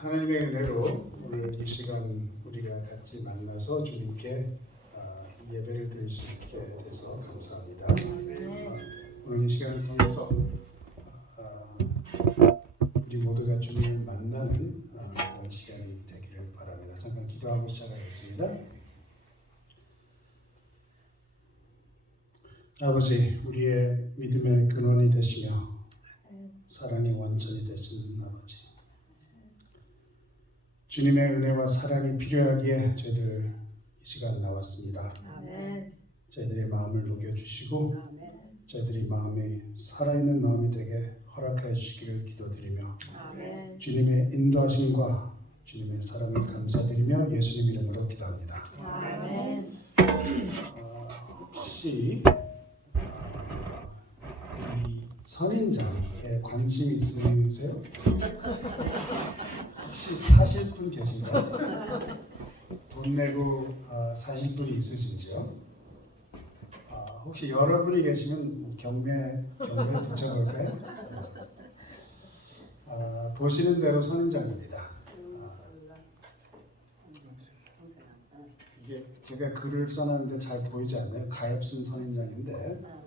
하나님의 은혜로 오늘 이 시간 우리가 같이 만나서 주님께 예배를 드릴 수 있게 돼서 감사합니다. 오늘 이 시간을 통해서 우리 모두가 주님을 만나는 그런 시간이 되기를 바랍니다. 잠깐 기도하고 시작하겠습니다. 아버지, 우리의 믿음의 근원이 되시며 사랑의 원천이 되시는 아버지, 주님의 은혜와 사랑이 필요하기에 저희들 이 시간 나왔습니다. 아멘. 저희들의 마음을 녹여주시고 저희들이 마음이 살아있는 마음이 되게 허락하여 주시기를 기도드리며 아멘. 주님의 인도하심과 주님의 사랑을 감사드리며 예수님 이름으로 기도합니다. 아멘. 혹시 이 선인장에 관심 있으세요? 혹시 사실 분 계신가요? 돈 내고 사실 분이 있으신지요? 혹시 여러분이 계시면 경매 붙여볼까요? 보시는 대로 선인장입니다. 이게 제가 글을 써놨는데 잘 보이지 않나요? 가엾 쓴 선인장인데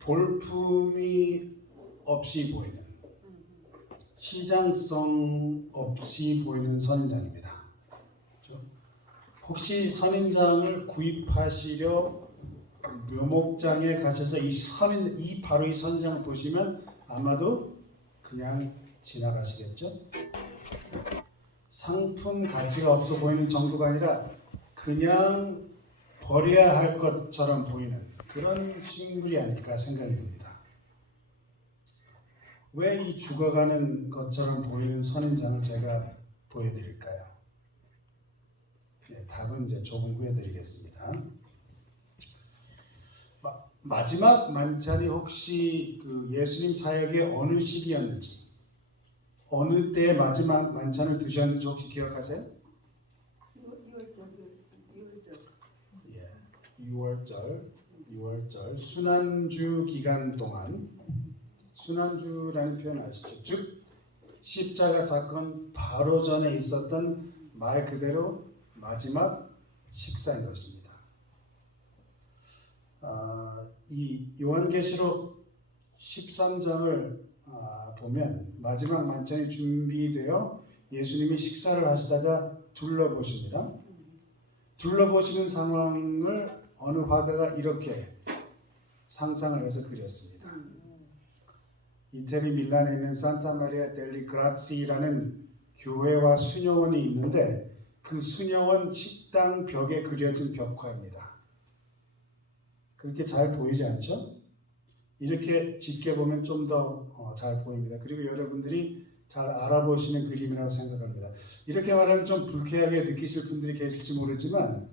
볼품이 없이 보이는, 시장성 없이 보이는 선인장입니다. 그렇죠? 혹시 선인장을 구입하시려 묘목장에 가셔서 바로 이 선인장을 보시면 아마도 그냥 지나가시겠죠? 상품 가치가 없어 보이는 정도가 아니라 그냥 버려야 할 것처럼 보이는 그런 식물이 아닐까 생각이 듭니다. 왜 이 죽어가는 것처럼 보이는 선인장을 제가 보여드릴까요? 네, 답은 이제 조금 후에 드리겠습니다. 마지막 만찬이 혹시 그 예수님 사역의 어느 시기였는지, 어느 때 마지막 만찬을 드셨는지 혹시 기억하세요? 6월절 순환주 기간 동안, 순환주라는 표현 아시죠? 즉 십자가 사건 바로 전에 있었던 말 그대로 마지막 식사인 것입니다. 이 요한계시록 13장을 보면 마지막 만찬이 준비되어 예수님이 식사를 하시다가 둘러보십니다. 둘러보시는 상황을 어느 화가가 이렇게 상상을 해서 그렸습니다. 이태리 밀란에 있는 산타 마리아 델리 그라치라는 교회와 수녀원이 있는데 그 수녀원 식당 벽에 그려진 벽화입니다. 그렇게 잘 보이지 않죠? 이렇게 짙게 보면 좀 더 잘 보입니다. 그리고 여러분들이 잘 알아보시는 그림이라고 생각합니다. 이렇게 말하면 좀 불쾌하게 느끼실 분들이 계실지 모르지만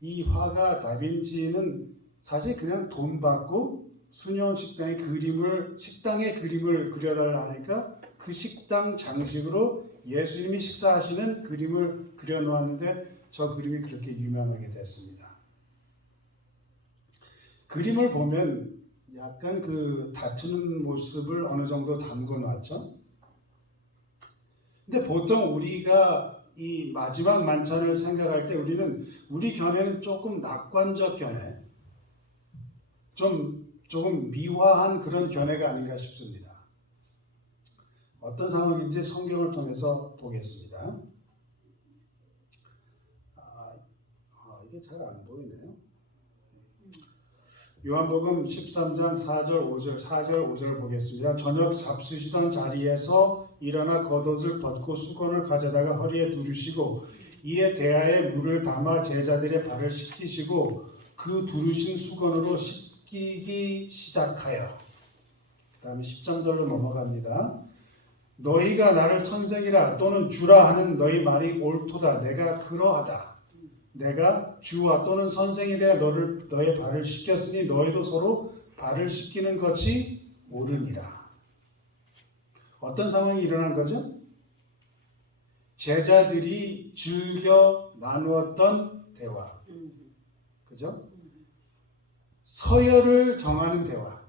이 화가 다빈치는 사실 그냥 돈 받고 수녀원 식당의 그림을 그려달라 하니까 그 식당 장식으로 예수님이 식사하시는 그림을 그려놓았는데 저 그림이 그렇게 유명하게 됐습니다. 그림을 보면 약간 그 다투는 모습을 어느 정도 담궈놨죠. 근데 보통 우리가 이 마지막 만찬을 생각할 때 우리 견해는 조금 낙관적 견해, 조금 미화한 그런 견해가 아닌가 싶습니다. 어떤 상황인지 성경을 통해서 보겠습니다. 이게 잘 안 보이네요. 요한복음 13장 4절 5절 보겠습니다. 저녁 잡수시던 자리에서 일어나 겉옷을 벗고 수건을 가져다가 허리에 두르시고 이에 대야에 물을 담아 제자들의 발을 씻기시고 그 두르신 수건으로 씻기기 시작하여, 그 다음에 13절로 넘어갑니다. 너희가 나를 선생이라 또는 주라 하는 너희 말이 옳도다. 내가 그러하다. 내가 주와 또는 선생이 되어 너의 발을 씻겼으니 너희도 서로 발을 씻기는 것이 옳으니라. 어떤 상황이 일어난 거죠? 제자들이 즐겨 나누었던 대화, 그죠? 서열을 정하는 대화,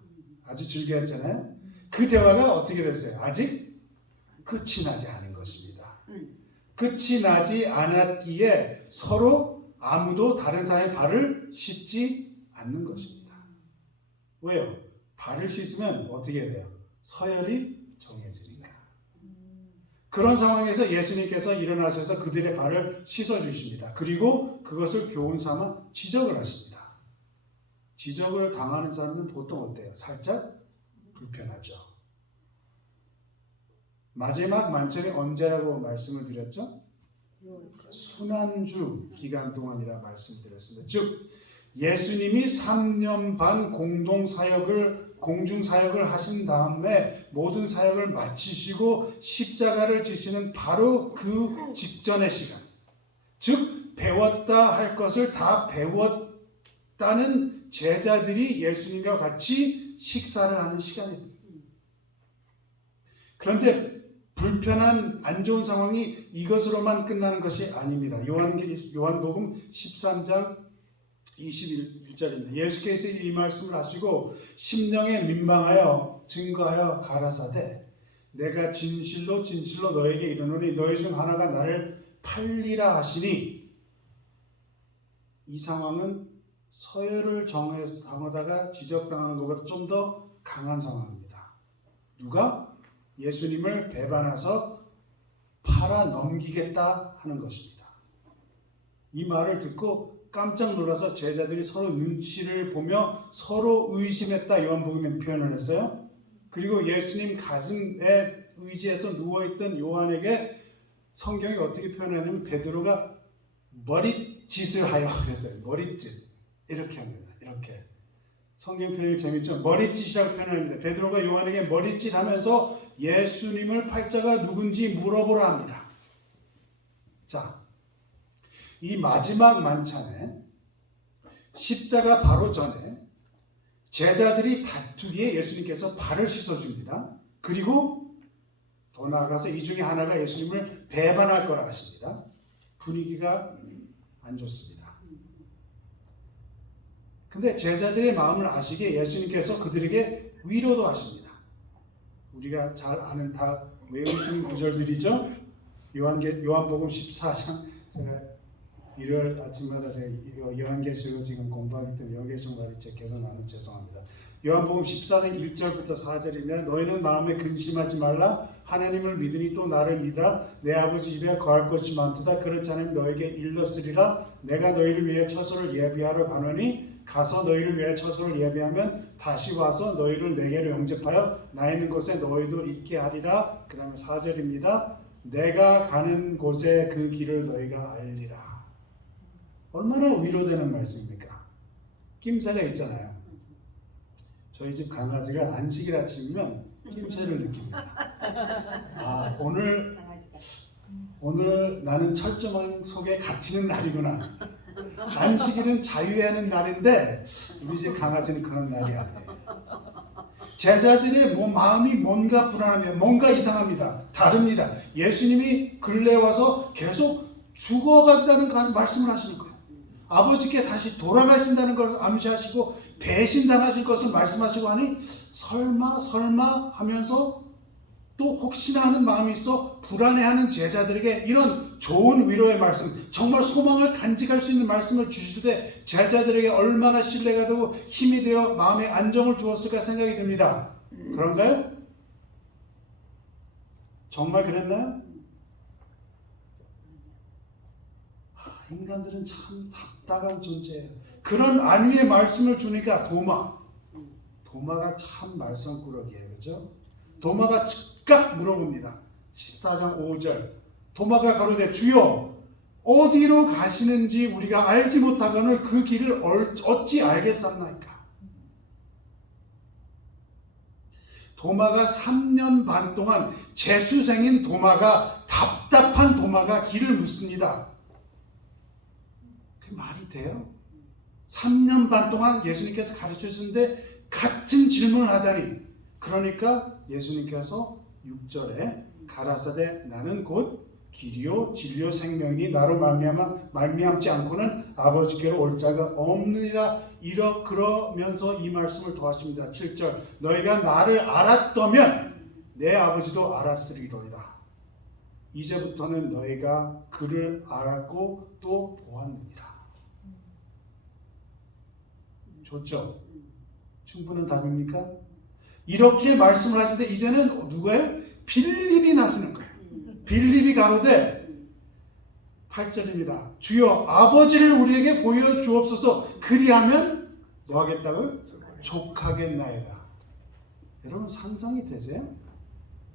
아주 즐겨 했잖아요. 그 대화가 어떻게 됐어요? 아직 끝이 나지 않은 것입니다. 끝이 나지 않았기에 서로 아무도 다른 사람의 발을 씻지 않는 것입니다. 왜요? 발을 씻으면 어떻게 돼요? 서열이 정해지니까. 그런 상황에서 예수님께서 일어나셔서 그들의 발을 씻어주십니다. 그리고 그것을 교훈 삼아 지적을 하십니다. 지적을 당하는 사람은 보통 어때요? 살짝 불편하죠. 마지막 만찬이 언제라고 말씀을 드렸죠? 순환주 기간 동안이라 말씀드렸습니다. 즉 예수님이 3년 반 공중사역을 하신 다음에 모든 사역을 마치시고 십자가를 지시는 바로 그 직전의 시간, 즉 배웠다 할 것을 다 배웠다는 제자들이 예수님과 같이 식사를 하는 시간입니다. 그런데 불편한 안 좋은 상황이 이것으로만 끝나는 것이 아닙니다. 요한복음 13장 21절입니다. 예수께서 이 말씀을 하시고 심령에 민망하여 증거하여 가라사대 내가 진실로 진실로 너에게 이르노니 너희 중 하나가 나를 팔리라 하시니, 이 상황은 서열을 정해서 당하다가 지적당하는 것보다 좀 더 강한 상황입니다. 누가? 예수님을 배반해서 팔아 넘기겠다 하는 것입니다. 이 말을 듣고 깜짝 놀라서 제자들이 서로 눈치를 보며 서로 의심했다, 요한복음에 표현을 했어요. 그리고 예수님 가슴에 의지해서 누워있던 요한에게 성경이 어떻게 표현하냐면 베드로가 머릿짓을 하여 그랬어요. 머릿짓 이렇게 합니다. 이렇게 성경 표현이 재밌죠. 머릿짓이라고 표현합니다. 베드로가 요한에게 머릿짓하면서 예수님을 팔자가 누군지 물어보라 합니다. 자, 이 마지막 만찬에 십자가 바로 전에 제자들이 다투기에 예수님께서 발을 씻어줍니다. 그리고 더 나아가서 이 중에 하나가 예수님을 배반할 거라 하십니다. 분위기가 안 좋습니다. 근데 제자들의 마음을 아시기에 예수님께서 그들에게 위로도 하십니다. 우리가 잘 아는 다 외우신 구절들이죠. 요한복음 14장, 제가 일요일 아침마다 제가 요한계시록을 지금 공부하기 때문에 요한계시록 말이 제 개선 안 해서 죄송합니다. 요한복음 14장 1절부터 4절이면 너희는 마음에 근심하지 말라. 하나님을 믿으니 또 나를 믿으라. 내 아버지 집에 거할 것이 많도다. 그렇지 않으면 너에게 일렀으리라. 내가 너희를 위해 처소를 예비하러 가노니 가서 너희를 위해 처소를 예비하면 다시 와서 너희를 내게로 영접하여 나 있는 곳에 너희도 있게 하리라. 그 다음에 4절입니다. 내가 가는 곳에 그 길을 너희가 알리라. 얼마나 위로되는 말씀입니까? 낌새가 있잖아요. 저희 집 강아지가 안식일 아침이면 낌새를 느낍니다. 아, 오늘 나는 철저한 속에 갇히는 날이구나. 안식일은 자유하는 날인데 우리 집 강아지는 그런 날이 아니에요. 제자들의 마음이 뭔가 불안합니다. 뭔가 이상합니다. 다릅니다. 예수님이 근래 와서 계속 죽어간다는 말씀을 하시는 거예요. 아버지께 다시 돌아가신다는 걸 암시하시고 배신당하실 것을 말씀하시고 하니 설마 하면서 또 혹시나 하는 마음이 있어 불안해하는 제자들에게 이런 좋은 위로의 말씀, 정말 소망을 간직할 수 있는 말씀을 주실 때 제자들에게 얼마나 신뢰가 되고 힘이 되어 마음에 안정을 주었을까 생각이 듭니다. 그런가요? 정말 그랬나요? 인간들은 참 답답한 존재예요. 그런 안위의 말씀을 주니까 도마가 참 말썽꾸러기예요. 그죠? 도마가 즉각 물어봅니다. 14장 5절 도마가 가로되 주여 어디로 가시는지 우리가 알지 못하거늘 그 길을 어찌 알겠사옵나이까. 도마가 3년 반 동안 재수생인 도마가, 답답한 도마가 길을 묻습니다. 그 말이 돼요? 3년 반 동안 예수님께서 가르쳐 주셨는데 같은 질문을 하다니. 그러니까 예수님께서 6절에 가라사대 나는 곧 길이요 진리요 생명이니 나로 말미암지 않고는 아버지께로 올 자가 없느니라. 그러면서 이 말씀을 더하십니다. 7절 너희가 나를 알았다면 내 아버지도 알았으리로이다. 이제부터는 너희가 그를 알았고 또 보았느니라. 좋죠? 충분한 답입니까? 이렇게 말씀을 하실 때 이제는 누구예요? 빌립이 나서는 거예요. 빌립이 가로되 8절입니다. 주여 아버지를 우리에게 보여주옵소서. 그리하면 뭐 하겠다고요? 족하겠나이다. 여러분 상상이 되세요?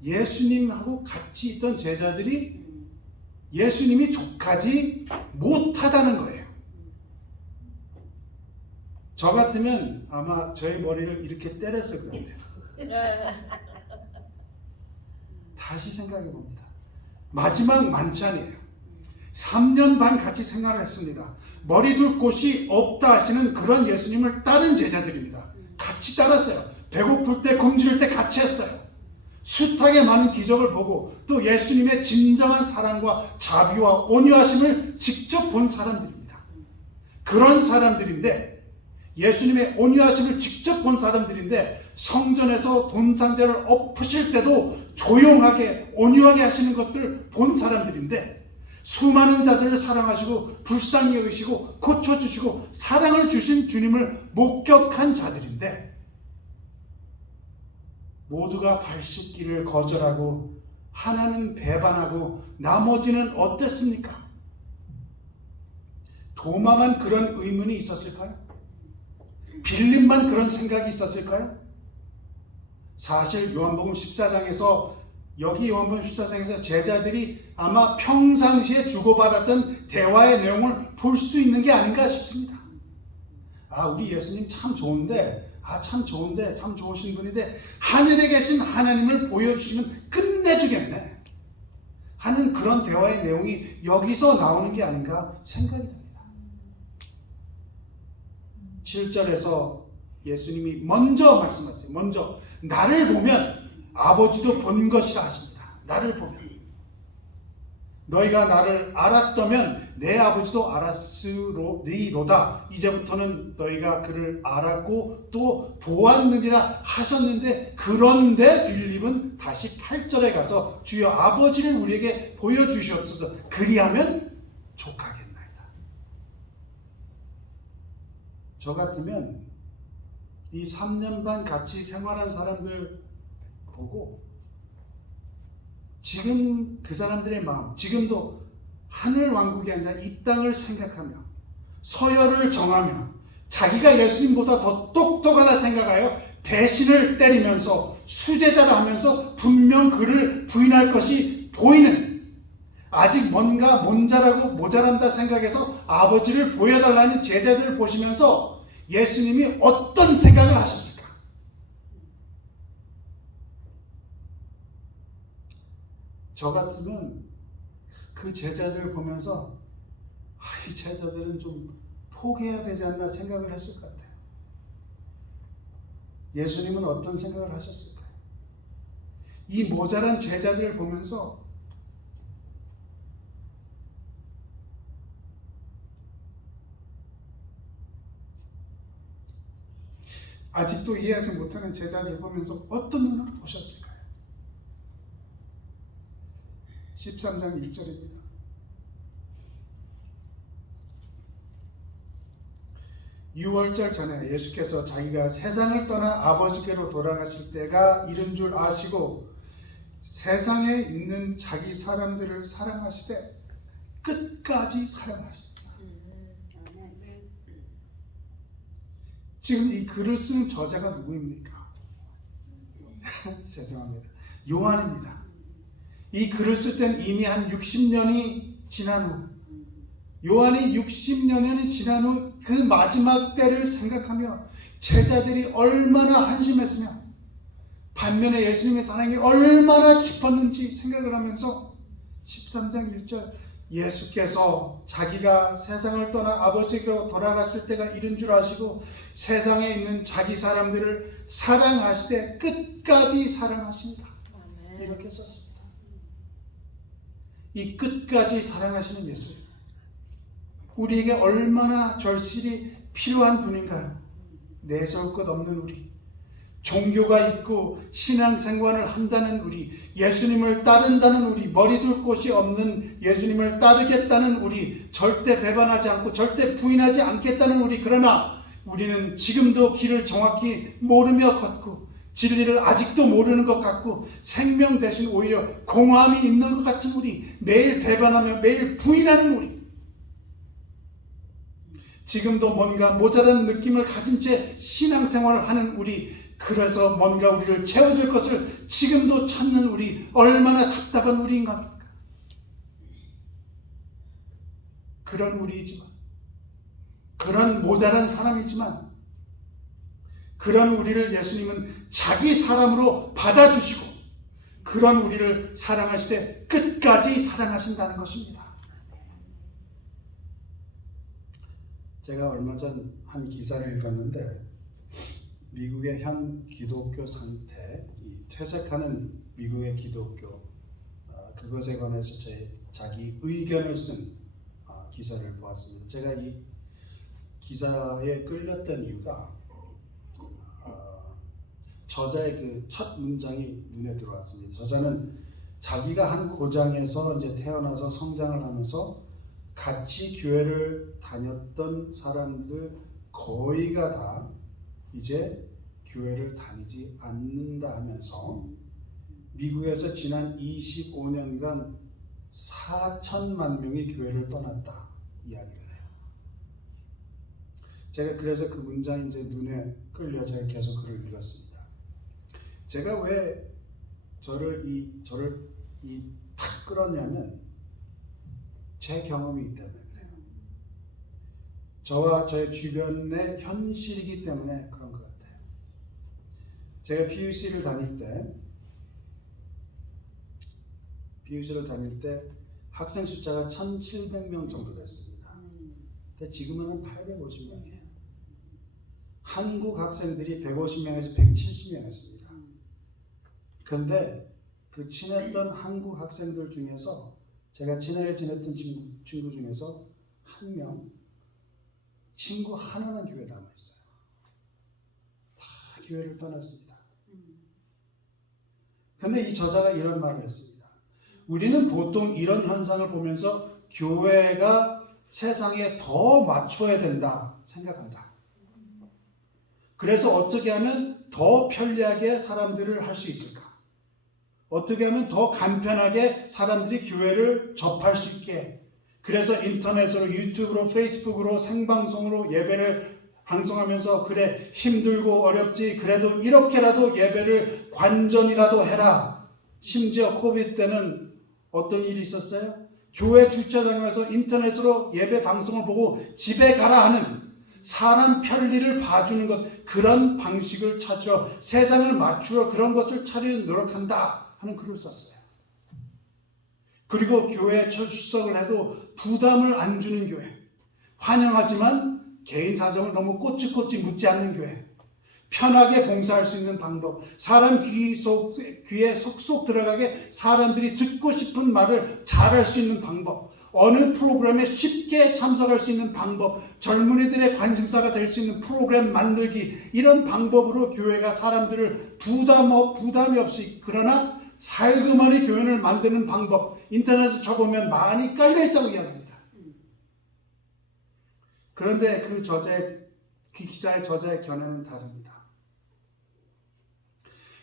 예수님하고 같이 있던 제자들이 예수님이 족하지 못하다는 거예요. 저 같으면 아마 저의 머리를 이렇게 때렸을 것 같아요. 다시 생각해 봅니다. 마지막 만찬이에요. 3년 반 같이 생활을 했습니다. 머리 둘 곳이 없다 하시는 그런 예수님을 따른 제자들입니다. 같이 따랐어요. 배고플 때 굶주릴 때 같이 했어요. 숱하게 많은 기적을 보고 또 예수님의 진정한 사랑과 자비와 온유하심을 직접 본 사람들입니다. 그런 사람들인데 예수님의 온유하심을 직접 본 사람들인데 성전에서 돈상자를 엎으실 때도 조용하게 온유하게 하시는 것들을 본 사람들인데 수많은 자들을 사랑하시고 불쌍히 여기시고 고쳐주시고 사랑을 주신 주님을 목격한 자들인데 모두가 발 씻기를 거절하고 하나는 배반하고 나머지는 어땠습니까? 도마만 그런 의문이 있었을까요? 빌립만 그런 생각이 있었을까요? 사실 요한복음 14장에서 여기 요한복음 14장에서 제자들이 아마 평상시에 주고받았던 대화의 내용을 볼 수 있는 게 아닌가 싶습니다. 아, 우리 예수님 참 좋은데, 참 좋으신 분인데 하늘에 계신 하나님을 보여주시면 끝내주겠네 하는 그런 대화의 내용이 여기서 나오는 게 아닌가 생각이 듭니다. 7절에서 예수님이 먼저 말씀하세요. 먼저 나를 보면 아버지도 본 것이라 하십니다. 나를 보면 너희가 나를 알았다면 내 아버지도 알았으리로다. 이제부터는 너희가 그를 알았고 또 보았느니라 하셨는데 그런데 빌립은 다시 8절에 가서 주여 아버지를 우리에게 보여주시옵소서. 그리하면 족하겠나이다. 저 같으면 이 3년 반 같이 생활한 사람들 보고 지금 그 사람들의 마음, 지금도 하늘 왕국이 아니라 이 땅을 생각하며 서열을 정하며 자기가 예수님보다 더 똑똑하다 생각하여 배신을 때리면서 수제자라 하면서 분명 그를 부인할 것이 보이는 아직 뭔가 모자란다 생각해서 아버지를 보여달라는 제자들을 보시면서 예수님이 어떤 생각을 하셨을까? 저 같으면 그 제자들을 보면서 이 제자들은 좀 포기해야 되지 않나 생각을 했을 것 같아요. 예수님은 어떤 생각을 하셨을까요? 이 모자란 제자들을 보면서 아직도 이해하지 못하는 제자들을 보면서 어떤 눈으로 보셨을까요? 13장 1절입니다. 유월절 전에 예수께서 자기가 세상을 떠나 아버지께로 돌아가실 때가 이른 줄 아시고 세상에 있는 자기 사람들을 사랑하시되 끝까지 사랑하십니다. 지금 이 글을 쓰는 저자가 누구입니까? 죄송합니다. 요한입니다. 이 글을 쓸 땐 이미 한 60년이 지난 후 요한이 60년이 지난 후 그 마지막 때를 생각하며 제자들이 얼마나 한심했으며 반면에 예수님의 사랑이 얼마나 깊었는지 생각을 하면서 13장 1절 예수께서 자기가 세상을 떠나 아버지께로 돌아가실 때가 이른 줄 아시고 세상에 있는 자기 사람들을 사랑하시되 끝까지 사랑하신다. 이렇게 썼습니다. 이 끝까지 사랑하시는 예수, 우리에게 얼마나 절실히 필요한 분인가요? 내세울 것 없는 우리, 종교가 있고 신앙생활을 한다는 우리, 예수님을 따른다는 우리, 머리둘 곳이 없는 예수님을 따르겠다는 우리, 절대 배반하지 않고 절대 부인하지 않겠다는 우리, 그러나 우리는 지금도 길을 정확히 모르며 걷고 진리를 아직도 모르는 것 같고 생명 대신 오히려 공허함이 있는 것 같은 우리, 매일 배반하며 매일 부인하는 우리, 지금도 뭔가 모자란 느낌을 가진 채 신앙생활을 하는 우리, 그래서 뭔가 우리를 채워줄 것을 지금도 찾는 우리, 얼마나 답답한 우리인 겁니까? 그런 우리이지만, 그런 모자란 사람이지만, 그런 우리를 예수님은 자기 사람으로 받아주시고 그런 우리를 사랑하실 때 끝까지 사랑하신다는 것입니다. 제가 얼마 전 한 기사를 읽었는데, 미국의 현 기독교 상태, 이 퇴색하는 미국의 기독교, 그것에 관해서 자기 의견을 쓴 기사를 보았습니다. 제가 이 기사에 끌렸던 이유가 저자의 그 첫 문장이 눈에 들어왔습니다. 저자는 자기가 한 고장에서 이제 태어나서 성장을 하면서 같이 교회를 다녔던 사람들 거의가 다 이제 교회를 다니지 않는다 하면서 미국에서 지난 25년간 4천만 명이 교회를 떠났다 이야기를 해요. 제가 그래서 그 문장이 이제 눈에 끌려 제가 계속 글을 읽었습니다. 제가 왜 저를 탁 끌었냐면 제 경험이 있기 때문에 그래요. 저와 저의 주변의 현실이기 때문에 그런 것 같아요. 제가 PUC를 다닐 때 학생 숫자가 1,700명 정도 됐습니다. 근데 지금은 한 850명이에요. 한국 학생들이 150명에서 170명이었습니다. 그런데 그 친했던 한국 학생들 중에서, 제가 친하게 지냈던 친구 중에서 한 명, 친구 하나는 교회에 남아있어요. 다 교회를 떠났습니다. 그런데 이 저자가 이런 말을 했습니다. 우리는 보통 이런 현상을 보면서 교회가 세상에 더 맞춰야 된다 생각한다. 그래서 어떻게 하면 더 편리하게 사람들을 할 수 있을까? 어떻게 하면 더 간편하게 사람들이 교회를 접할 수 있게, 그래서 인터넷으로, 유튜브로, 페이스북으로, 생방송으로 예배를 방송하면서, 그래 힘들고 어렵지 그래도 이렇게라도 예배를 관전이라도 해라. 심지어 코비드 때는 어떤 일이 있었어요? 교회 주차장에서 인터넷으로 예배 방송을 보고 집에 가라 하는, 사람 편리를 봐주는 것, 그런 방식을 찾으러, 세상을 맞추러 그런 것을 찾으려 노력한다 하는 글을 썼어요. 그리고 교회에 출석을 해도 부담을 안 주는 교회, 환영하지만 개인 사정을 너무 꼬치꼬치 묻지 않는 교회, 편하게 봉사할 수 있는 방법, 사람 귀에 속속 들어가게 사람들이 듣고 싶은 말을 잘할 수 있는 방법, 어느 프로그램에 쉽게 참석할 수 있는 방법, 젊은이들의 관심사가 될 수 있는 프로그램 만들기, 이런 방법으로 교회가 사람들을 부담이 없이, 그러나 살그머니 교회를 만드는 방법, 인터넷에 쳐보면 많이 깔려있다고 이야기합니다. 그런데 그 기사의 저자의 견해는 다릅니다.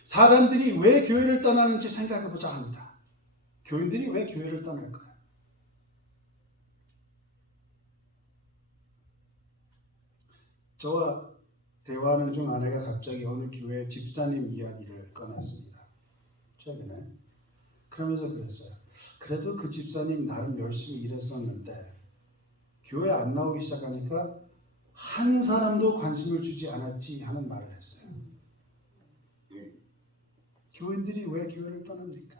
사람들이 왜 교회를 떠나는지 생각해보자 합니다. 교인들이 왜 교회를 떠날까요? 저와 대화하는 중 아내가 갑자기 어느 교회 집사님 이야기를 꺼냈습니다. 최근에. 그러면서 그랬어요. 그래도 그 집사님 나름 열심히 일했었는데 교회 안 나오기 시작하니까 한 사람도 관심을 주지 않았지 하는 말을 했어요. 교인들이 왜 교회를 떠납니까?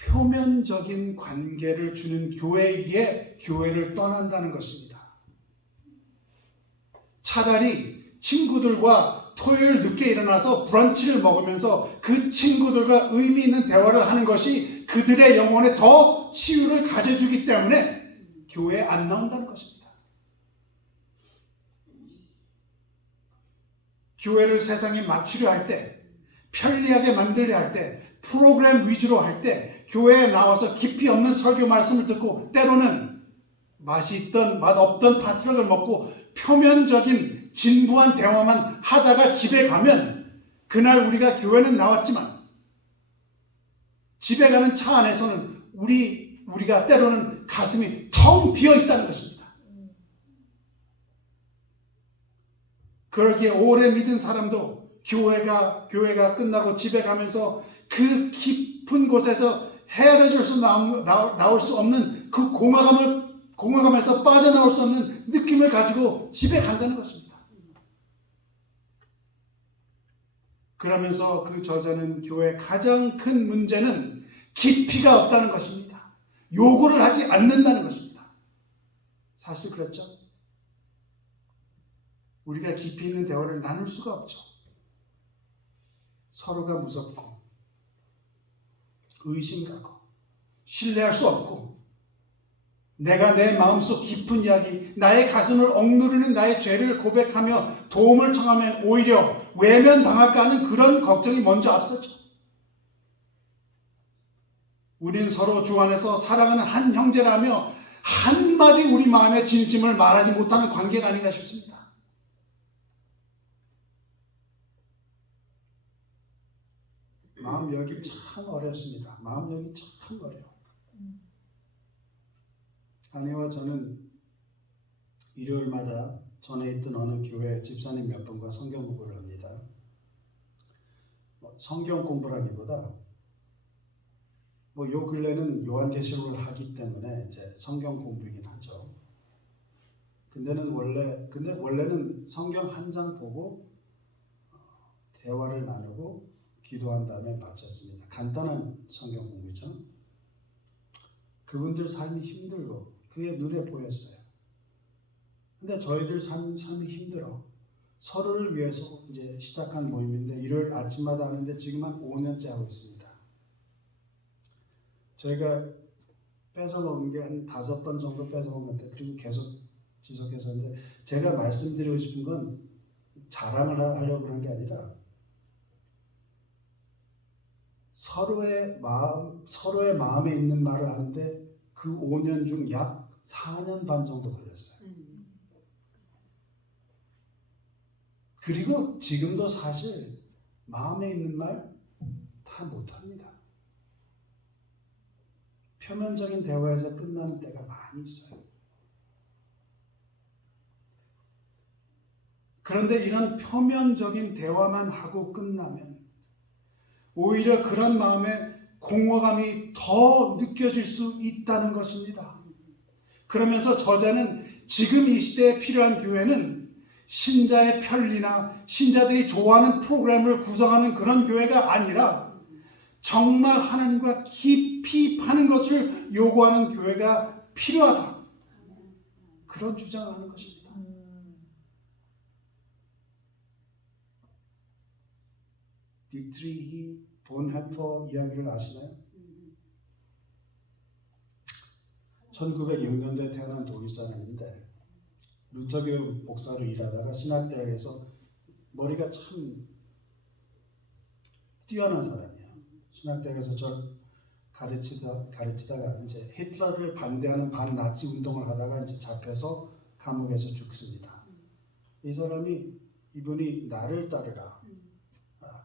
표면적인 관계를 주는 교회이기에 교회를 떠난다는 것입니다. 차라리 친구들과 토요일 늦게 일어나서 브런치를 먹으면서 그 친구들과 의미 있는 대화를 하는 것이 그들의 영혼에 더 치유를 가져주기 때문에 교회에 안 나온다는 것입니다. 교회를 세상에 맞추려 할 때, 편리하게 만들려 할 때, 프로그램 위주로 할 때, 교회에 나와서 깊이 없는 설교 말씀을 듣고 때로는 맛이 있던 맛 없던 파트럭을 먹고 표면적인 진부한 대화만 하다가 집에 가면 그날 우리가 교회는 나왔지만 집에 가는 차 안에서는 우리가 때로는 가슴이 텅 비어 있다는 것입니다. 그러기에 오래 믿은 사람도 교회가 끝나고 집에 가면서 그 깊은 곳에서 헤어져서 나올 수 없는 그 공허감에서 빠져나올 수 없는 느낌을 가지고 집에 간다는 것입니다. 그러면서 그 저자는 교회의 가장 큰 문제는 깊이가 없다는 것입니다. 요구를 하지 않는다는 것입니다. 사실 그렇죠? 우리가 깊이 있는 대화를 나눌 수가 없죠. 서로가 무섭고 의심가고 신뢰할 수 없고 내가 내 마음속 깊은 이야기, 나의 가슴을 억누르는 나의 죄를 고백하며 도움을 청하면 오히려 외면당할까 하는 그런 걱정이 먼저 앞서죠. 우린 서로 주 안에서 사랑하는 한 형제라며 한마디 우리 마음의 진심을 말하지 못하는 관계가 아닌가 싶습니다. 마음 열기 참 어렵습니다. 마음 열기 참 어려워요. 아내와 저는 일요일마다 전에 있던 어느 교회 집사님 몇 분과 성경 공부를 합니다. 성경 공부라기보다 요 근래는 요한계시록을 하기 때문에 이제 성경 공부이긴 하죠. 근데 원래는 성경 한 장 보고 대화를 나누고 기도한 다음에 마쳤습니다. 간단한 성경 공부죠. 그분들 삶이 힘들고 그게 눈에 보였어요. 근데 저희들 삶이 힘들어. 서로를 위해서 이제 시작한 모임인데 일요일 아침마다 하는데 지금 한 5년째 하고 있습니다. 저희가 뺏어먹은 게 한 5번 정도 뺏어먹은 것 같아요. 그리고 계속 지속해서 하는데 제가 말씀드리고 싶은 건 자랑을 하려고 그런 게 아니라 서로의 마음에 있는 말을 하는데 그 5년 중 약 4년 반 정도 걸렸어요. 그리고 지금도 사실 마음에 있는 말 다 못합니다. 표면적인 대화에서 끝나는 때가 많이 있어요. 그런데 이런 표면적인 대화만 하고 끝나면 오히려 그런 마음에 공허감이 더 느껴질 수 있다는 것입니다. 그러면서 저자는 지금 이 시대에 필요한 교회는 신자의 편리나 신자들이 좋아하는 프로그램을 구성하는 그런 교회가 아니라 정말 하나님과 깊이 파는 것을 요구하는 교회가 필요하다. 그런 주장을 하는 것입니다. 디트리히 본헬퍼 이야기를 아시나요? 1906년도에 태어난 독일 사람인데 루터교 목사로 일하다가 신학대학에서 머리가 참 뛰어난 사람이에요. 신학대학에서 저 가르치다가 이제 히틀러를 반대하는 반나치 운동을 하다가 이제 잡혀서 감옥에서 죽습니다. 이분이 나를 따르라.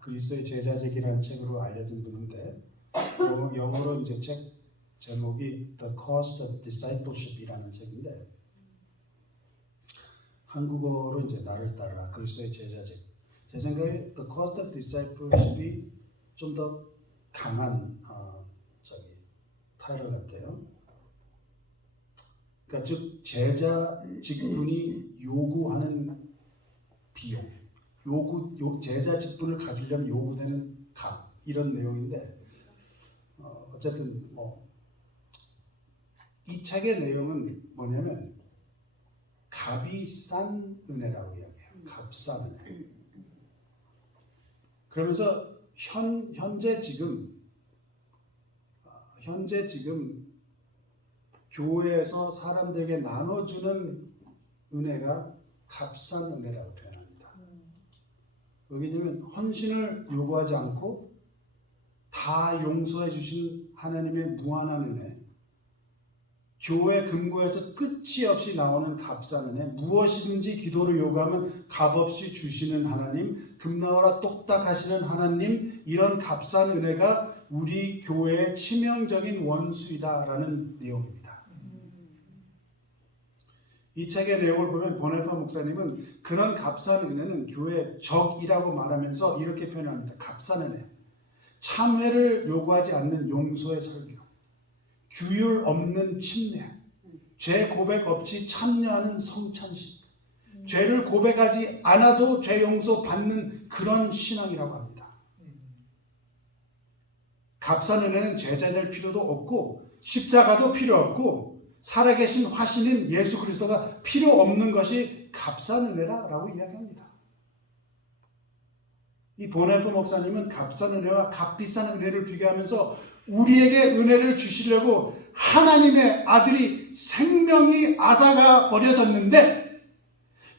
그리스도의 제자적이라는 책으로 알려진 분인데 영어로 이제 책 제목이 The Cost of Discipleship이라는 책인데 한국어로 이제 나를 따르라 그리스도의 제자적. 제 생각에 The Cost of Discipleship이 좀 더 강한 타이틀 같아요. 그러니까 즉 제자 직분이 요구하는 비용, 제자 직분을 가지려면 요구되는 값 이런 내용인데 어쨌든 이 책의 내용은 뭐냐면 값이 싼 은혜라고 이야기해요. 값싼 은혜. 그러면서 현재 지금 교회에서 사람들에게 나눠주는 은혜가 값싼 은혜라고 표현합니다. 왜냐하면 헌신을 요구하지 않고 다 용서해 주신 하나님의 무한한 은혜, 교회 금고에서 끝이 없이 나오는 값싼 은혜, 무엇이든지 기도로 요구하면 값없이 주시는 하나님, 금나와라 똑딱 하시는 하나님, 이런 값싼 은혜가 우리 교회의 치명적인 원수이다라는 내용입니다. 이 책의 내용을 보면 보네파 목사님은 그런 값싼 은혜는 교회의 적이라고 말하면서 이렇게 표현합니다. 값싼 은혜, 참회를 요구하지 않는 용서의 설교, 규율 없는 침례, 죄 고백 없이 참여하는 성찬식, 죄를 고백하지 않아도 죄 용서 받는 그런 신앙이라고 합니다. 값싼 은혜는 제자될 필요도 없고 십자가도 필요 없고 살아계신 화신인 예수 그리스도가 필요 없는 것이 값싼 은혜라고 이야기합니다. 이 보네프 목사님은 값싼 은혜와 값비싼 은혜를 비교하면서 우리에게 은혜를 주시려고 하나님의 아들이 생명이 앗아가 버려졌는데,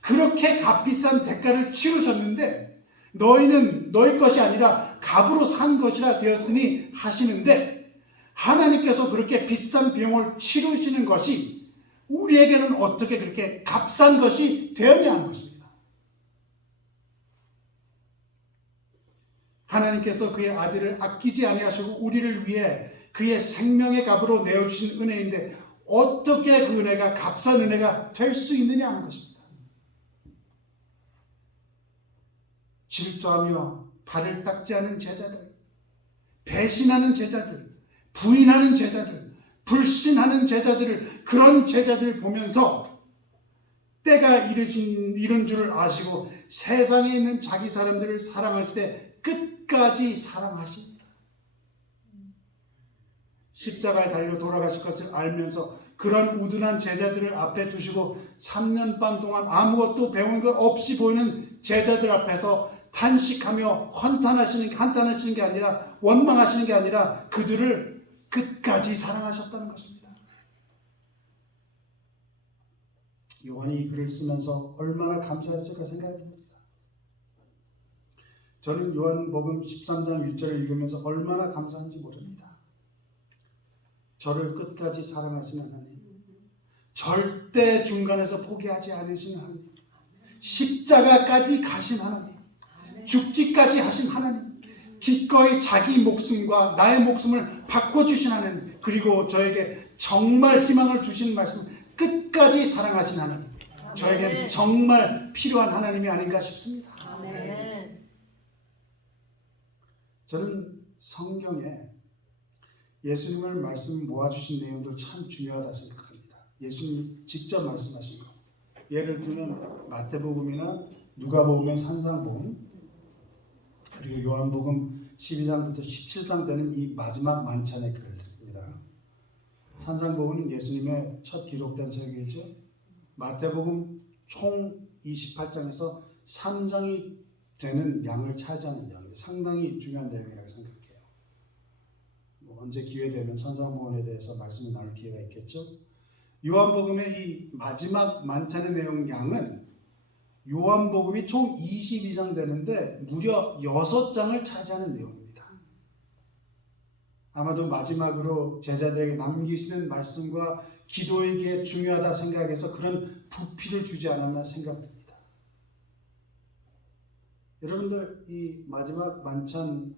그렇게 값비싼 대가를 치르셨는데 너희는 너희 것이 아니라 값으로 산 것이라 되었으니 하시는데, 하나님께서 그렇게 비싼 비용을 치르시는 것이 우리에게는 어떻게 그렇게 값싼 것이 되었냐 하는 것입니다. 하나님께서 그의 아들을 아끼지 아니하시고 우리를 위해 그의 생명의 값으로 내어주신 은혜인데 어떻게 그 은혜가 값싼 은혜가 될 수 있느냐 하는 것입니다. 질투하며 발을 닦지 않은 제자들, 배신하는 제자들, 부인하는 제자들, 불신하는 제자들을, 그런 제자들 보면서 때가 이른 줄 아시고 세상에 있는 자기 사람들을 사랑하실 때 끝까지 사랑하십니다. 십자가에 달려 돌아가실 것을 알면서 그런 우둔한 제자들을 앞에 두시고 3년 반 동안 아무것도 배운 것 없이 보이는 제자들 앞에서 탄식하며 한탄하시는 게 아니라, 원망하시는 게 아니라 그들을 끝까지 사랑하셨다는 것입니다. 요한이 이 글을 쓰면서 얼마나 감사했을까 생각해 봅니다. 저는 요한복음 13장 1절을 읽으면서 얼마나 감사한지 모릅니다. 저를 끝까지 사랑하시는 하나님, 절대 중간에서 포기하지 않으시는 하나님, 십자가까지 가신 하나님, 죽기까지 하신 하나님, 기꺼이 자기 목숨과 나의 목숨을 바꿔주신 하나님, 그리고 저에게 정말 희망을 주신 말씀, 끝까지 사랑하신 하나님, 저에게 정말 필요한 하나님이 아닌가 싶습니다. 아멘. 저는 성경에 예수님을 말씀 모아주신 내용들 참 중요하다 생각합니다. 예수님 직접 말씀하신 거, 예를 들면 마태복음이나 누가복음의 산상복음, 그리고 요한복음 12장부터 17장 되는 이 마지막 만찬의 글입니다. 산상복음은 예수님의 첫 기록된 설교이죠. 마태복음 총 28장에서 3장이 되는 양을 차지하는 내용입니다. 상당히 중요한 내용이라고 생각해요. 언제 기회 되면 산상복음에 대해서 말씀을 나눌 기회가 있겠죠. 요한복음의 이 마지막 만찬의 내용 양은 요한복음이 총 22장 되는데 무려 6장을 차지하는 내용입니다. 아마도 마지막으로 제자들에게 남기시는 말씀과 기도에게 중요하다 생각해서 그런 부피를 주지 않았나 생각됩니다. 여러분들 이 마지막 만찬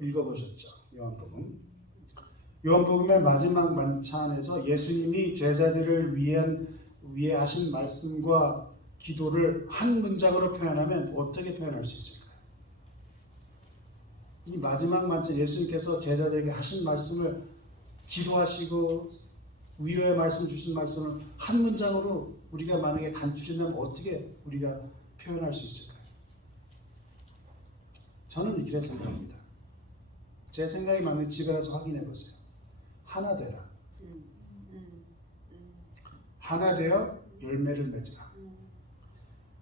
읽어보셨죠? 요한복음. 요한복음의 마지막 만찬에서 예수님이 제자들을 위해 하신 말씀과 기도를 한 문장으로 표현하면 어떻게 표현할 수 있을까요? 이 마지막 만찬 예수님께서 제자들에게 하신 말씀을, 기도하시고 위로의 말씀 주신 말씀을 한 문장으로 우리가 만약에 간추린다면 어떻게 우리가 표현할 수 있을까요? 저는 이렇게 생각합니다. 제 생각이 맞는 집에 가서 확인해 보세요. 하나 되라. 하나 되어 열매를 맺으라.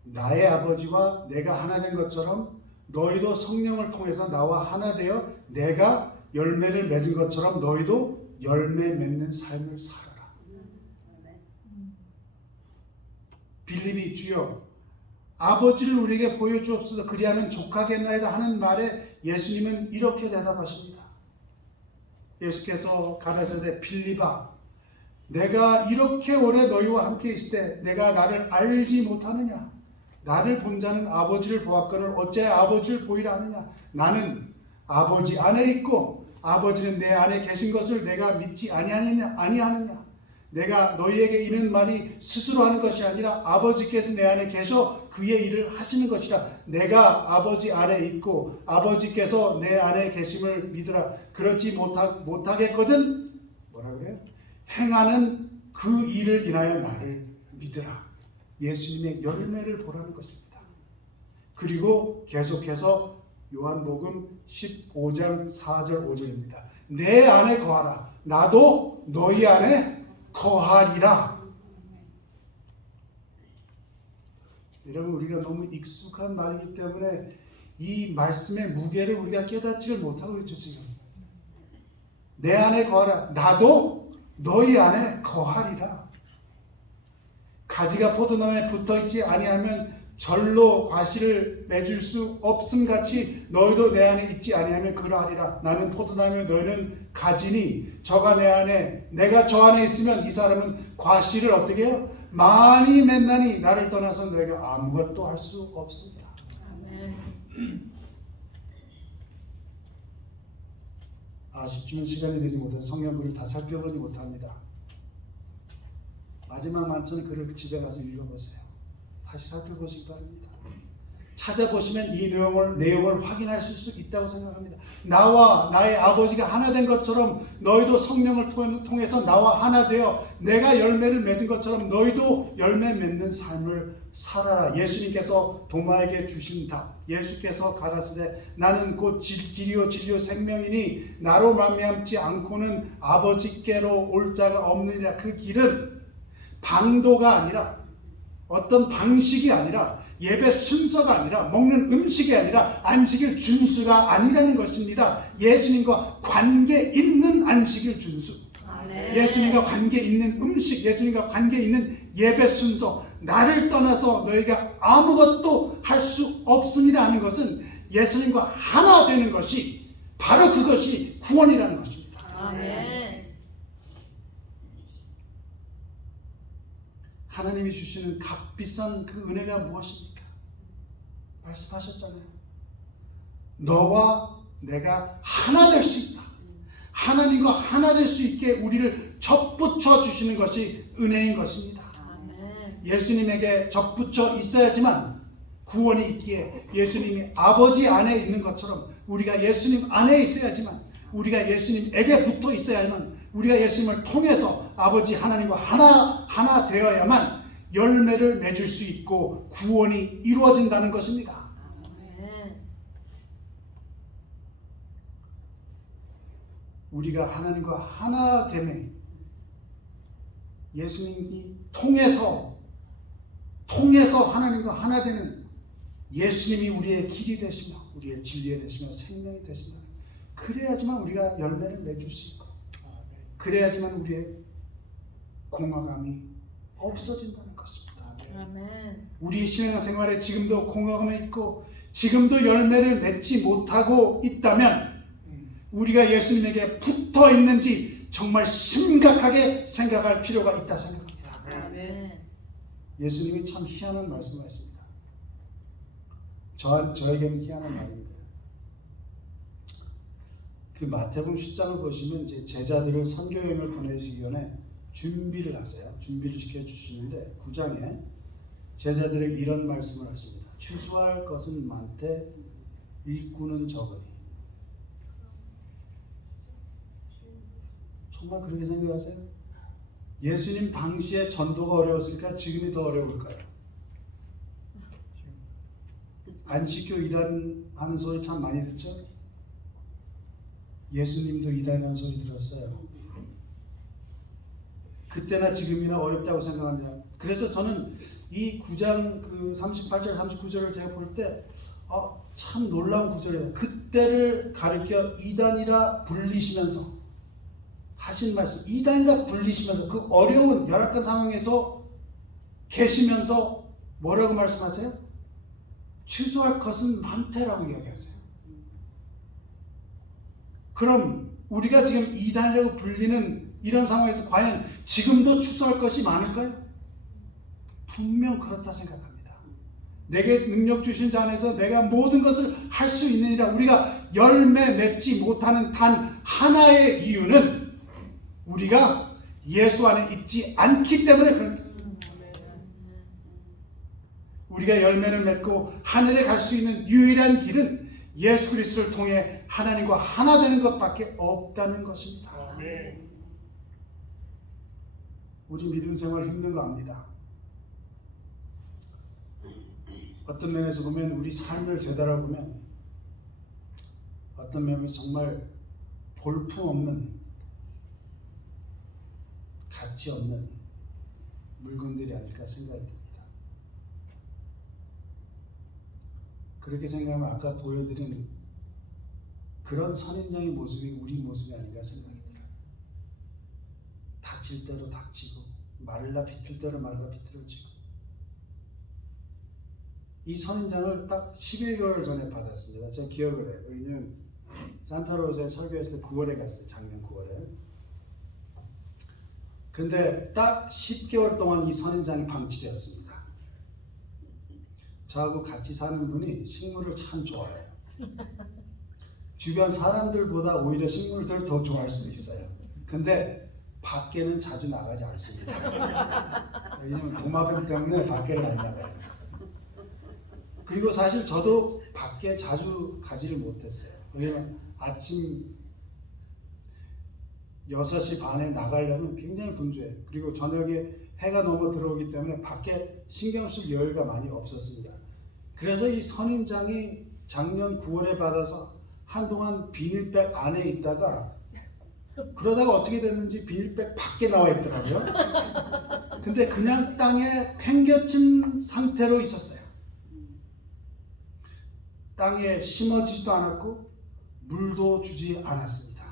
나의 아버지와 내가 하나 된 것처럼 너희도 성령을 통해서 나와 하나 되어 내가 열매를 맺은 것처럼 너희도 열매 맺는 삶을 살아라. 빌립이 주여 아버지를 우리에게 보여주옵소서 그리하면 족하겠나이다 하는 말에 예수님은 이렇게 대답하십니다. 예수께서 가라사대 빌립아 내가 이렇게 오래 너희와 함께 있을 때 내가 나를 알지 못하느냐? 나를 본 자는 아버지를 보았거늘 어째 아버지를 보이라 하느냐? 나는 아버지 안에 있고 아버지는 내 안에 계신 것을 내가 믿지 아니하느냐? 내가 너희에게 이르는 말이 스스로 하는 것이 아니라 아버지께서 내 안에 계셔 그의 일을 하시는 것이라. 내가 아버지 안에 있고 아버지께서 내 안에 계심을 믿으라. 그렇지 못하겠거든 뭐라 그래요? 행하는 그 일을 인하여 나를 믿으라. 예수님의 열매를 보라는 것입니다. 그리고 계속해서 요한복음 15장 4절 5절입니다. 내 안에 거하라. 나도 너희 안에 거하리라. 여러분 우리가 너무 익숙한 말이기 때문에 이 말씀의 무게를 우리가 깨닫지를 못하고 있죠. 지금 내 안에 거하라. 나도 너희 안에 거하리라. 가지가 포도나무에 붙어있지 아니하면 절로 과실을 맺을 수 없음같이 너희도 내 안에 있지 아니하면 그러하리라. 나는 포도나무 너희는 가지니 저가 내 안에 내가 저 안에 있으면 이 사람은 과실을 어떻게 해요? 많이 맺나니 나를 떠나서 너희가 아무것도 할 수 없습니다. 아멘. 아쉽지만 시간이 되지 못해서 성경글을 다 살펴보지 못합니다. 마지막 만찬 글을 집에 가서 읽어보세요. 다시 살펴보시기 바랍니다. 찾아보시면 이 내용을 확인하실 수 있다고 생각합니다. 나와 나의 아버지가 하나 된 것처럼 너희도 성령을 통해서 나와 하나 되어 내가 열매를 맺은 것처럼 너희도 열매 맺는 삶을 살아라. 예수님께서 도마에게 주신 답. 예수께서 가라사대 나는 곧 길이요 진리요 생명이니 나로 말미암지 않고는 아버지께로 올 자가 없느니라. 그 길은 방도가 아니라 어떤 방식이 아니라 예배 순서가 아니라 먹는 음식이 아니라 안식일 준수가 아니라는 것입니다. 예수님과 관계 있는 안식일 준수, 아멘. 예수님과 관계 있는 음식, 예수님과 관계 있는 예배 순서, 나를 떠나서 너희가 아무것도 할 수 없습니다 하는 것은 예수님과 하나 되는 것이 바로 그것이 구원이라는 것입니다. 아멘. 하나님이 주시는 값비싼 그 은혜가 무엇입니까? 말씀하셨잖아요. 너와 내가 하나 될 수 있다. 하나님과 하나 될 수 있게 우리를 접붙여 주시는 것이 은혜인 것입니다. 아멘. 예수님에게 접붙여 있어야지만 구원이 있기에 예수님이 아버지 안에 있는 것처럼 우리가 예수님 안에 있어야지만 우리가 예수님에게 붙어 있어야만 우리가 예수님을 통해서 아버지 하나님과 하나 되어야만 열매를 맺을 수 있고 구원이 이루어진다는 것입니다. 아멘. 우리가 하나님과 하나됨에 예수님이 통해서 하나님과 하나되는 예수님이 우리의 길이 되시며 우리의 진리가 되시며 생명이 되신다. 그래야지만 우리가 열매를 맺을 수 있고 그래야지만 우리의 공허감이 없어진다는 것입니다. 아멘. 우리 신앙생활에 지금도 공허감이 있고 지금도 열매를 맺지 못하고 있다면 우리가 예수님에게 붙어 있는지 정말 심각하게 생각할 필요가 있다 생각합니다. 아멘. 예수님이 참 희한한 말씀하십니다. 저에게는 희한한 말입니다. 그 마태복음 10장을 보시면 이제 제자들을 선교여행을 보내주기 전에 준비를 하세요. 준비를 시켜주시는데 9장에 제자들에게 이런 말씀을 하십니다. 추수할 것은 많되 일꾼은 적으니. 정말 그렇게 생각하세요? 예수님 당시에 전도가 어려웠을까? 지금이 더 어려울까요? 안식교 이단하는 소리 참 많이 듣죠? 예수님도 이단하는 소리 들었어요. 그때나 지금이나 어렵다고 생각합니다. 그래서 저는 이 9장 그 38절 39절을 제가 볼 때 참 놀라운 구절이에요. 그때를 가리켜 이단이라 불리시면서 하신 말씀, 이단이라 불리시면서 그 어려운 열악한 상황에서 계시면서 뭐라고 말씀하세요? 취소할 것은 많다라고 이야기하세요. 그럼 우리가 지금 이단이라고 불리는 이런 상황에서 과연 지금도 취소할 것이 많을까요? 분명 그렇다 생각합니다. 내게 능력 주신 자 안에서 내가 모든 것을 할 수 있느니라. 우리가 열매 맺지 못하는 단 하나의 이유는 우리가 예수 안에 있지 않기 때문에 그럽니다. 우리가 열매를 맺고 하늘에 갈 수 있는 유일한 길은 예수 그리스도를 통해 하나님과 하나 되는 것밖에 없다는 것입니다. 아멘. 우리 믿음 생활 힘든 거 압니다. 어떤 면에서 보면 우리 삶을 되돌아보면 어떤 면에서 정말 볼품없는 가치 없는 물건들이 아닐까 생각이 듭니다. 그렇게 생각하면 아까 보여드린 그런 선인장의 모습이 우리 모습이 아닌가 생각이 들어요. 다칠 대로 다치고 말라 비틀 대로 말라 비틀어지고. 이 선인장을 딱 11개월 전에 받았습니다. 제가 기억을 해요. 우리는 산타로사에 설교했을 때 9월에 갔어요. 작년 9월에. 근데 딱 10개월 동안 이 선인장이 방치되었습니다. 저하고 같이 사는 분이 식물을 참 좋아해요. 주변 사람들보다 오히려 식물들 더 좋아할 수도 있어요. 근데 밖에는 자주 나가지 않습니다. 왜냐면 도마뱀 때문에 밖에를 안 나가요. 그리고 사실 저도 밖에 자주 가지를 못했어요. 왜냐면 아침 6시 반에 나가려면 굉장히 분주해요. 그리고 저녁에 해가 너무 들어오기 때문에 밖에 신경 쓸 여유가 많이 없었습니다. 그래서 이 선인장이 작년 9월에 받아서 한동안 비닐백 안에 있다가 그러다가 어떻게 됐는지 비닐백 밖에 나와 있더라고요. 근데 그냥 땅에 팽겨친 상태로 있었어요. 땅에 심어지지도 않았고 물도 주지 않았습니다.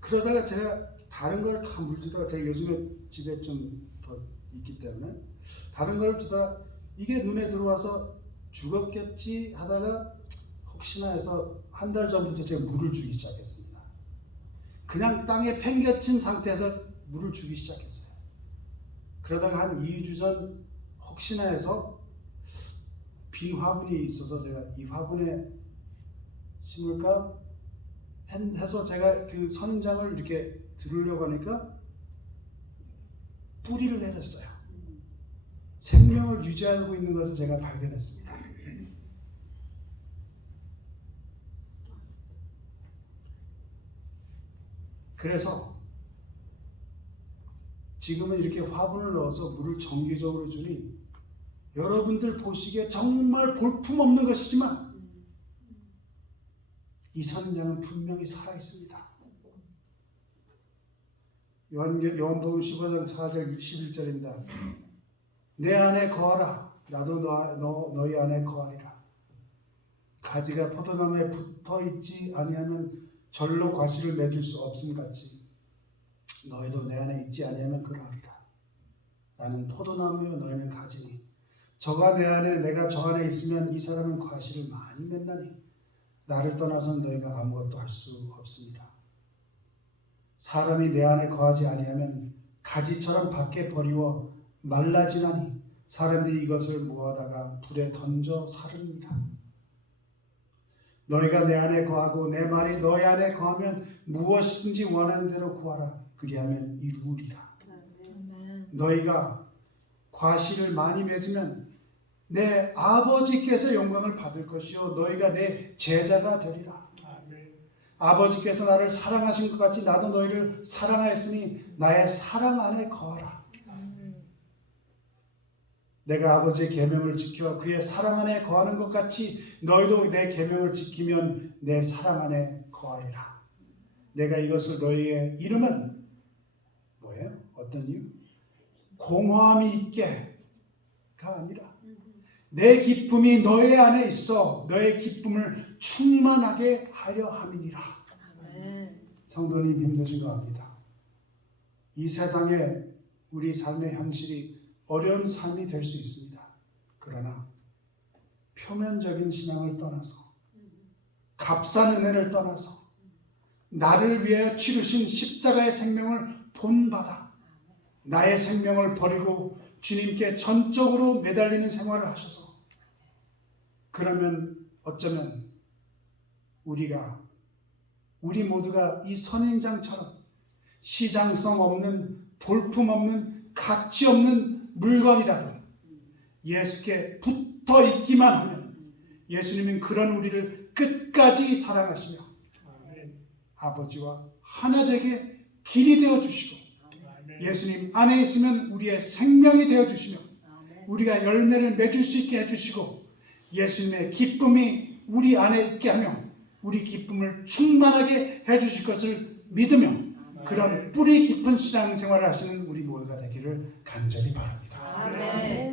그러다가 제가 다른 걸 다 물주다가 제가 요즘에 집에 좀 더 있기 때문에 다른 걸 주다가 이게 눈에 들어와서 죽었겠지 하다가 혹시나 해서 한 달 전부터 제가 물을 주기 시작했습니다. 그냥 땅에 팽개친 상태에서 물을 주기 시작했어요. 그러다가 한 2주 전 혹시나 해서 빈 화분이 있어서 제가 이 화분에 심을까 해서 제가 그 선인장을 이렇게 들으려고 하니까 뿌리를 내렸어요. 생명을 유지하고 있는 것을 제가 발견했습니다. 그래서 지금은 이렇게 화분을 넣어서 물을 정기적으로 주니 여러분들 보시기에 정말 볼품없는 것이지만 이 선인장은 분명히 살아있습니다. 요한복음 15장 4절 11절입니다. 내 안에 거하라. 나도 너희 안에 거하리라. 가지가 포도나무에 붙어있지 아니하면 절로 과실을 맺을 수 없음같이 너희도 내 안에 있지 아니하면 그러하리라. 나는 포도나무요 너희는 가지니 저가 내 안에 내가 저 안에 있으면 이 사람은 과실을 많이 맺나니 나를 떠나서는 너희가 아무것도 할 수 없습니다. 사람이 내 안에 거하지 아니하면 가지처럼 밖에 버리워 말라지나니 사람들이 이것을 모아다가 불에 던져 사르니라. 너희가 내 안에 거하고 내 말이 너희 안에 거하면 무엇이든지 원하는 대로 구하라. 그리하면 이루리라. 너희가 과실을 많이 맺으면 내 아버지께서 영광을 받을 것이요 너희가 내 제자가 되리라. 아버지께서 나를 사랑하신 것 같이 나도 너희를 사랑하였으니 나의 사랑 안에 거하라. 내가 아버지의 계명을 지켜 그의 사랑 안에 거하는 것 같이 너희도 내 계명을 지키면 내 사랑 안에 거하리라. 내가 이것을 너희의 이름은 뭐예요? 어떤 이유? 공허함이 있게가 아니라 내 기쁨이 너희 안에 있어 너의 기쁨을 충만하게 하려 함이니라. 성도님 힘드신 거 압니다. 이 세상에 우리 삶의 현실이 어려운 삶이 될 수 있습니다. 그러나 표면적인 신앙을 떠나서 값싼 은혜를 떠나서 나를 위하여 치르신 십자가의 생명을 본받아 나의 생명을 버리고 주님께 전적으로 매달리는 생활을 하셔서 그러면 어쩌면 우리 모두가 이 선인장처럼 시장성 없는 볼품 없는 가치 없는 물건이라도 예수께 붙어 있기만 하면 예수님은 그런 우리를 끝까지 사랑하시며 아버지와 하나 되게 길이 되어 주시고 예수님 안에 있으면 우리의 생명이 되어 주시며 우리가 열매를 맺을 수 있게 해주시고 예수님의 기쁨이 우리 안에 있게 하며 우리 기쁨을 충만하게 해주실 것을 믿으며 그런 뿌리 깊은 신앙생활을 하시는 우리 모두가 되기를 간절히 바랍니다. 아멘.